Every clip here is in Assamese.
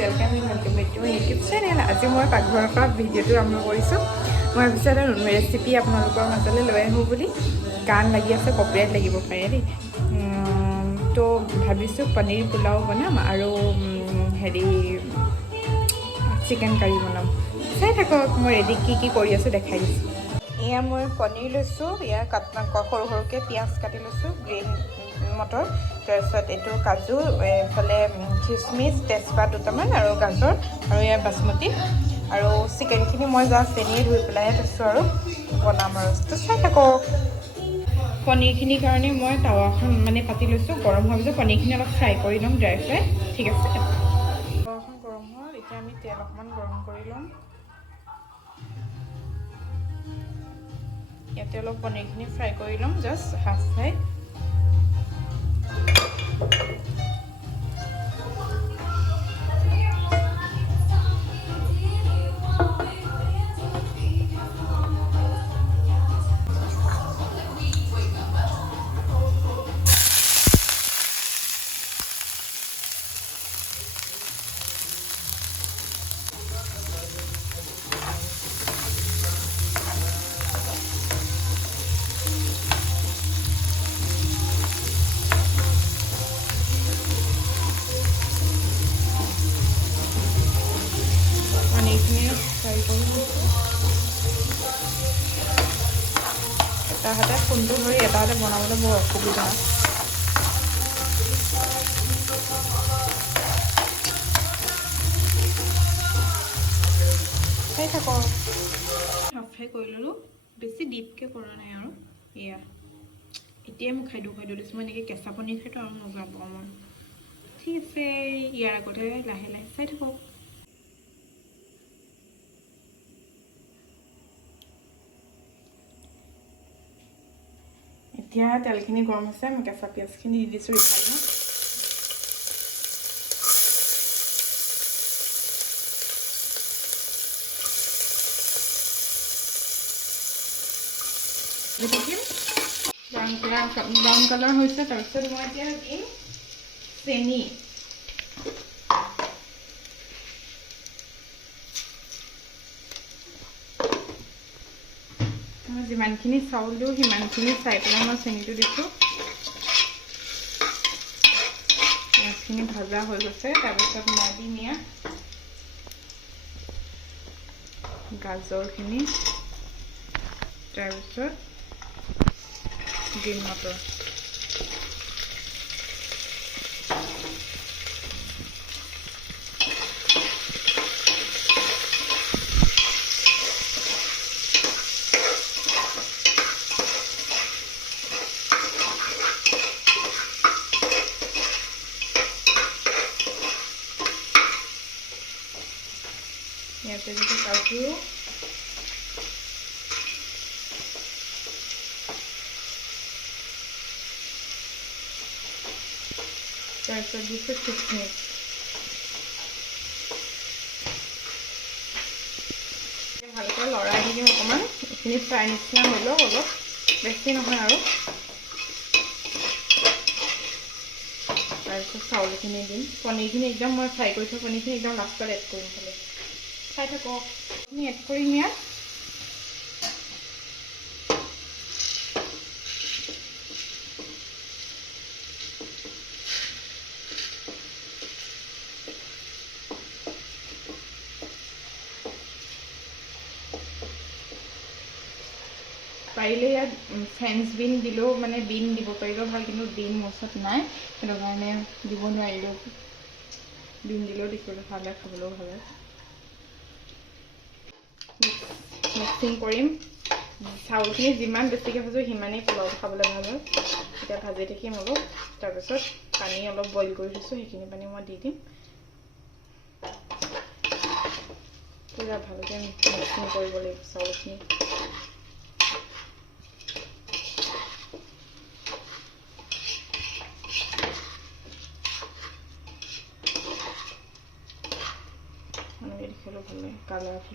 Welcome back to my YouTube channel. आज मैं पाकघर पर भिडिओ आरम्भ कर मैं भाई এটা रेसिपि आपलोकर মাজले लै आहूँ বুলি गान लगी आसे कपिराइट लगिब पारे देই तो भाविছোঁ पनीर पोलाओ बनाम और हेरी चिकेन कारि बनाम चाই থাকক मैं रेडी की কৰি আছোঁ দেখাই দিছোঁ। এয়া मैं पनीर লৈছোঁ या সৰু সৰুকৈ পিঁয়াজ কাটি লৈছোঁ গ্ৰীণ मटर तरह यू काजू एफाले खिचमिच तेजपात दुटामान और गाजर और या बासमती और चिकेनखिनि मैं जास्ट एने धुई पेलाइ थैছোঁ और बनाम और तो चाই থাকক। पनीरखिनि কাৰণে मैं तावाখন माने पाति লৈছোঁ गरम होৱাৰ পিছত पनीरखिनि অলপ फ्राई কৰি ল'ম ड्राई फ्राई ठीक আছে। तावाখন गरम হ'ল এতিয়া আমি তেল অকমান গৰম কৰি ল'ম। ইয়াতে অলপ पनीरखिनि फ्राई কৰি ল'ম জাষ্ট হাফ ফ্ৰাই। এটা হাতে ফোনটো ধৰি এটা হাতে বনাবলৈ বৰ অসুবিধা। চাই থাকক। হাফ ফ্ৰাই কৰি ল'লোঁ বেছি ডিপকৈ কৰা নাই আৰু এয়া এতিয়াই মই খাই দিছোঁ মই এনেকৈ কেঁচা পনীৰ খাইতো আৰু মজা পাওঁ মই। ঠিক আছে ইয়াৰ আগতে লাহে লাহে চাই থাকক। এতিয়া তেলখিনি গৰম হৈছে মই কেঁচা পিঁয়াজখিনি দি দিছোঁ ৰিফাইনত। ব্ৰাউন কালাৰ হৈছে তাৰপিছত মই এতিয়া দিম চেনি। মই যিমানখিনি চাউল দিওঁ সিমানখিনি চাই পেলাই মই চেনিটো দিছোঁ। পিঁয়াজখিনি ভাজা হৈ গৈছে তাৰপিছত মই দিম ইয়াত গাজৰখিনি তাৰপিছত গ্ৰীণ মটৰ। ইয়াতে যদি কাজু তাৰপিছত দিছোঁ কিচমিচ। ভালকৈ লৰাই দি দিম অকণমান এইখিনি ফ্ৰাই নিচিনা হৈ লওক অলপ বেছি নহয় আৰু। তাৰপিছত চাউলখিনি দিম পনীৰখিনি একদম মই ফ্ৰাই কৰি থোৱা পনীৰখিনি একদম লাষ্টত এড কৰিম খালি চাই থাকক। আমি এড কৰিম ইয়াত পাৰিলে ইয়াত ফ্ৰেঞ্চ বিন দিলেও মানে বিন দিব পাৰিলেও ভাল কিন্তু বিন মোৰ ওচৰত নাই সেইটো কাৰণে দিব নোৱাৰিলেও বিন দিলেও দেখিবলৈ ভাল হয় খাবলৈও ভাল হয়। মিক্সিং কৰিম চাউলখিনি যিমান বেছিকৈ ভাজোঁ সিমানেই পোলাও খাবলৈ ভাল হয়। এতিয়া ভাজি থাকিম অলপ তাৰপিছত পানী অলপ বইল কৰি থৈছোঁ সেইখিনি পানী মই দি দিম। পুৰা ভালকৈ মিক্সিং কৰিব লাগিব চাউলখিনি। দেখিবলৈ ভাল লাগে কালাৰটো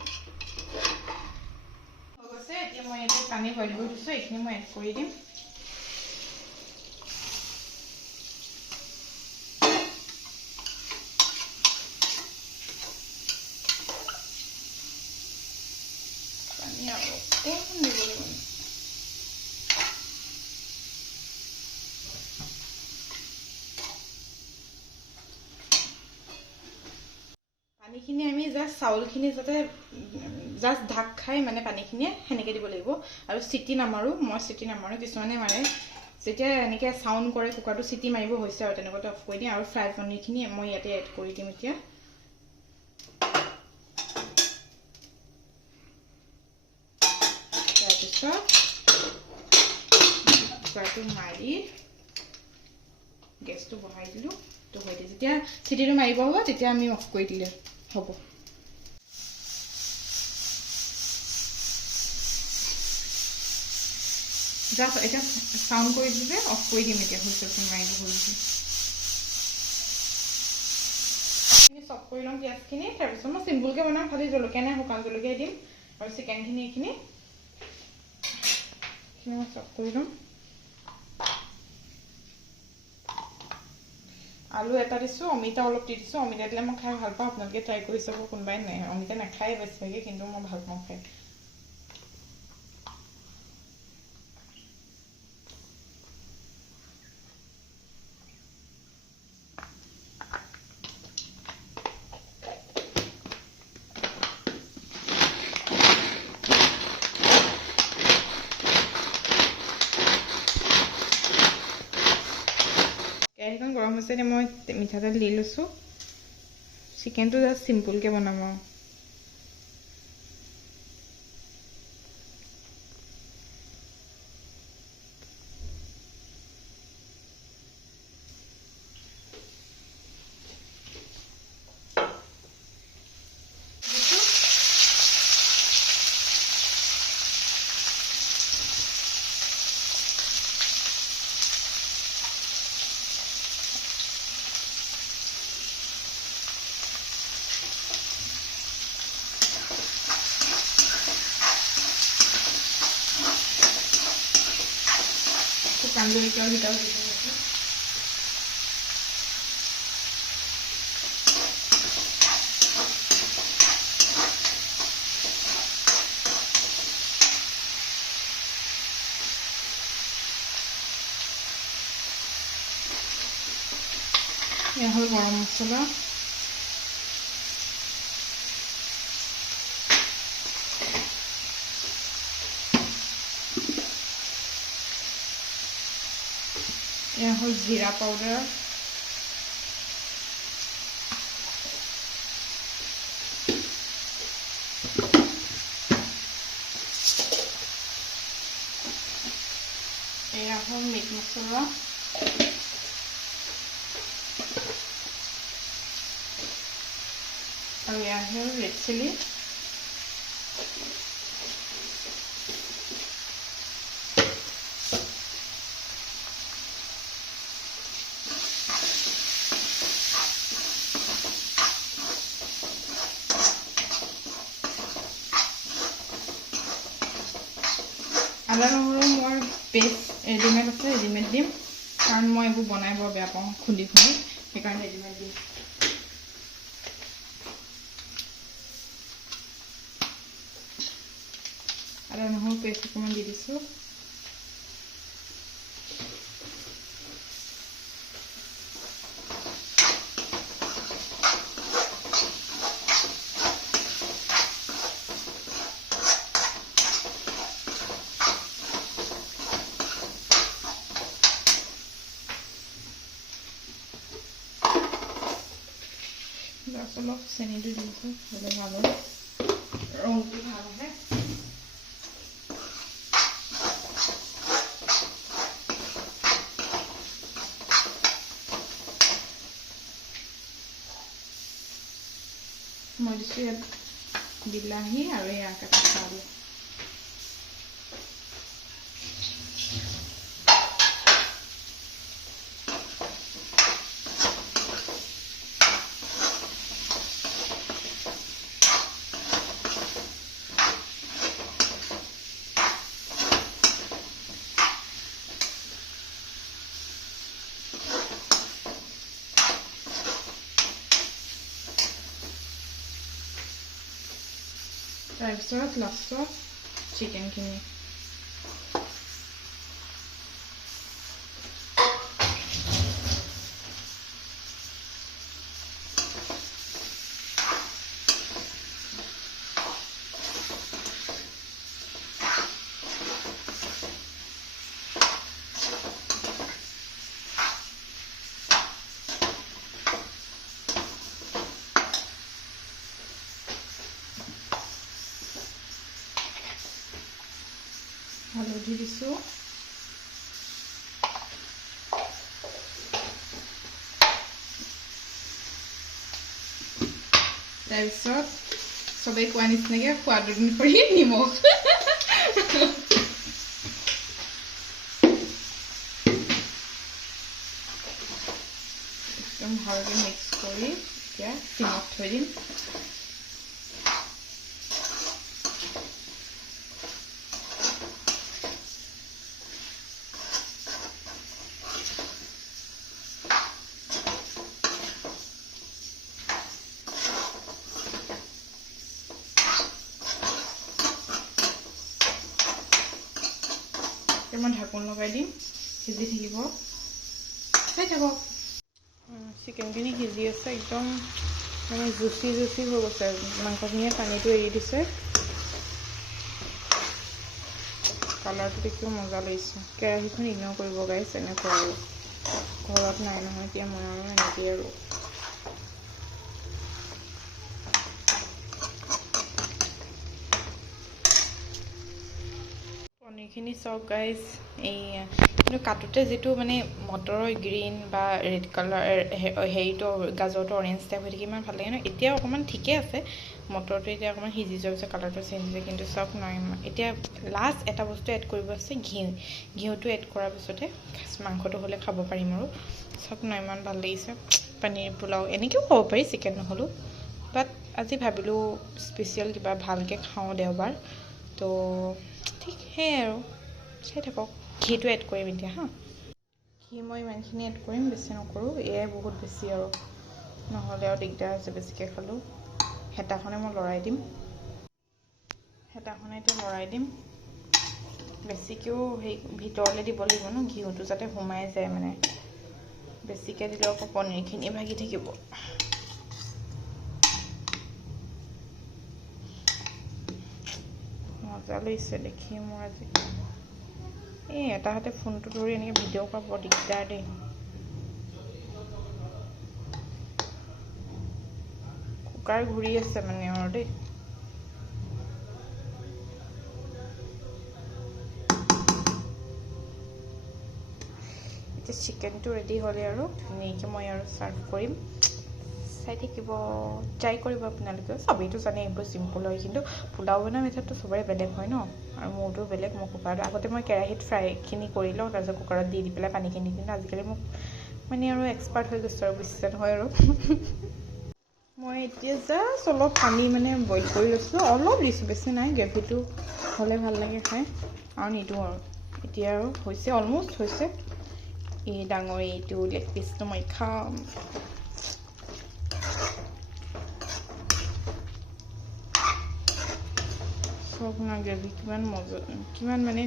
হৈ গৈছে। এতিয়া মই ইয়াতে পানী বইল কৰি দিছোঁ এইখিনি মই এড কৰি দিম। অকণমান দিব লাগিব। পানীখিনি আমি জাষ্ট চাউলখিনি যাতে জাষ্ট ঢাক খাই মানে পানীখিনিয়ে সেনেকৈ দিব লাগিব। আৰু চিটি নামাৰোঁ, মই চিটি নামাৰোঁ, কিছুমানে মাৰে। যেতিয়া এনেকৈ চাউণ্ড কৰে কুকাৰটো চিটি মাৰিব হৈছে আৰু তেনেকুৱাতে অফ কৰি দিম। আৰু ফ্ৰাই পনীৰখিনি মই ইয়াতে এড কৰি দিম এতিয়া। তাৰপিছত কুকাৰটো মাৰি গেছটো বঢ়াই দিলোঁ। তো হৈ দিয়ে, যেতিয়া চিটিটো মাৰিব হ'ব তেতিয়া আমি অফ কৰি দিলে হ'ব। জাষ্ট এতিয়া চাউণ্ড কৰি দিলোঁ যে অফ কৰি দিম এতিয়া। হৈছে মাৰিব হৈছে। চব কৰি ল'ম পিঁয়াজখিনি। তাৰপিছত মই চিম্পুলকৈ বনাম, খালি জলকীয়া নাই শুকান জলকীয়াই দিম। আৰু চিকেনখিনি এইখিনি মই চব কৰি ল'ম। আলু এটা দিছোঁ, অমিতা অলপ দি দিছোঁ। অমিতা দিলে মই খাই ভাল পাওঁ, আপোনালোকে ট্ৰাই কৰি চাব। কোনোবাই অমিতা নাখায় বেছিভাগে, কিন্তু মই ভাল পাওঁ খাই। কেৰাহীখন গৰম হৈছে, এতিয়া মই মিঠাতেল দি লৈছোঁ। চিকেনটো জাষ্ট চিম্পুলকৈ বনাম আৰু। শুকান জলকীয়াৰ ভিতৰত দি দিছোঁ। এয়া হ'ল গৰম মছলা। এয়া হ'ল জিৰা পাউডাৰ। এয়া হ'ল মিট মছলা। আৰু এয়া হ'ল ৰেড চিলি। আদা নহৰু মোৰ পেষ্ট ৰেডিমেড আছে, ৰেডিমেড দিম। কাৰণ মই এইবোৰ বনাই বৰ বেয়া পাওঁ খুন্দি খুন্দি, সেইকাৰণে ৰেডিমেড দিম। আদা নহৰু পেষ্ট অকণমান দি দিছোঁ। অলপ চেনিটো দিছোঁ, হ'লে ভাল হয়, ৰংটো ভাল আহে। মই দিছোঁ ইয়াত বিলাহী আৰু এয়া কাটা আলু। তাৰপিছত লাষ্টত চিকেনখিনি হালধি দিছোঁ তাৰপিছত চবেই কোৱা নিচিনাকৈ সোৱাদ অনুসৰি নিমখ একদম ভালকৈ মিক্স কৰি এতিয়া চিমত থৈ দিম মই ঢাকোন লগাই দিম সিজি থাকিব চাই থাকক চিকেনখিনি সিজি আছে একদম মানে জুচি জুচি হৈ গৈছে মাংসখিনিয়ে পানীটো এৰি দিছে কালাৰটো দেখিও মজা লাগিছে কেৰাহীখন ইগনৰ কৰিব গাইছ এনেকুৱা আৰু ঘৰত নাই নহয় এতিয়া মই আৰু এনেকৈ আৰু পনীৰখিনি চাওক গাইজ এই কিন্তু কাটোতে যিটো মানে মটৰৰ গ্ৰীণ বা ৰেড কালাৰ হেৰিটো গাজৰটো অৰেঞ্জ টাইপ হৈ থাকে ইমান ভাল লাগে ন এতিয়া অকণমান ঠিকে আছে মটৰটো এতিয়া অকণমান সিজি যোৱাৰ পিছত কালাৰটো চেঞ্জ হৈছে কিন্তু চাওক নহয় এতিয়া লাষ্ট এটা বস্তু এড কৰিব আছে ঘিউটো এড কৰাৰ পিছতে মাংসটো হ'লে খাব পাৰিম আৰু চাওক নহয় ইমান ভাল লাগিছে পনীৰ পোলাও এনেকৈও খাব পাৰি চিকেন নহ'লেও বাট আজি ভাবিলোঁ স্পেচিয়েল কিবা ভালকৈ খাওঁ দেওবাৰ তো ঠিক সেয়াই আৰু চাই থাকক ঘিটো এড কৰিম এতিয়া হা ঘি মই ইমানখিনি এড কৰিম বেছি নকৰোঁ এয়াই বহুত বেছি আৰু নহ'লে আৰু দিগদাৰ হৈছে বেছিকৈ খালোঁ হেতাখনে মই লৰাই দিম হেতাখনে এতিয়া লৰাই দিম বেছিকৈও সেই ভিতৰলৈ দিব লাগিব ন ঘিউটো যাতে সোমাই যায় মানে বেছিকৈ দিলেও আকৌ পনীৰখিনি ভাগি থাকিব মজা লাগিছে দেখি মোৰ আজি এই এটা হাতে ফোনটো ধৰি এনেকৈ ভিডিঅ' কৰা বৰ দিগদাৰ দেই কুকাৰ ঘূৰি আছে মানে আৰু দেই এতিয়া চিকেনটো ৰেডি হ'লে আৰু ধুনীয়াকৈ মই আৰু চাৰ্ভ কৰিম চাই থাকিব ট্ৰাই কৰিব আপোনালোকে চবেইটো জানে এইবোৰ চিম্পুল হয় কিন্তু পোলাও বনোৱা মেথডটো চবৰে বেলেগ হয় ন আৰু মোৰতো বেলেগ মই কুকাৰত আগতে মই কেৰাহীত ফ্ৰাইখিনি কৰি লওঁ তাৰপিছত কুকাৰত দি পেলাই পানীখিনি কিন্তু আজিকালি মোক মানে আৰু এক্সপাৰ্ট হৈ গৈছোঁ আৰু বিশ্বাস নহয় আৰু মই এতিয়া জাষ্ট অলপ পানী মানে বইল কৰি লৈছোঁ অলপ দিছোঁ বেছি নাই গ্ৰেভিটো হ'লে ভাল লাগে খাই আৰু নিদিওঁ আৰু এতিয়া আৰু হৈছে অলমষ্ট হৈছে এই ডাঙৰ এইটো লেগ পিচটো মই খাম চব না গ্ৰেভি কিমান মজা কিমান মানে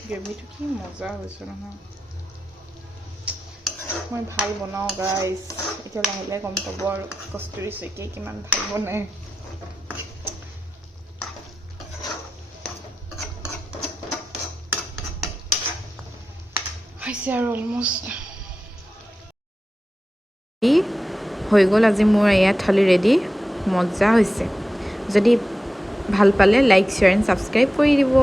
গ্ৰেভিটো কি মজা হৈছে নহয় মই ভাল বনাওঁ গাইজ এতিয়া লাহে লাহে গম পাব আৰু কস্তুৰী শইকীয়াই কিমান ভাল বনায় হৈছে আৰু অলমষ্ট হৈ গ'ল আজি মোৰ এয়া থালি ৰেডি মজা হৈছে যদি ভাল পালে লাইক শ্বেয়াৰ এণ্ড ছাবস্ক্ৰাইব কৰি দিব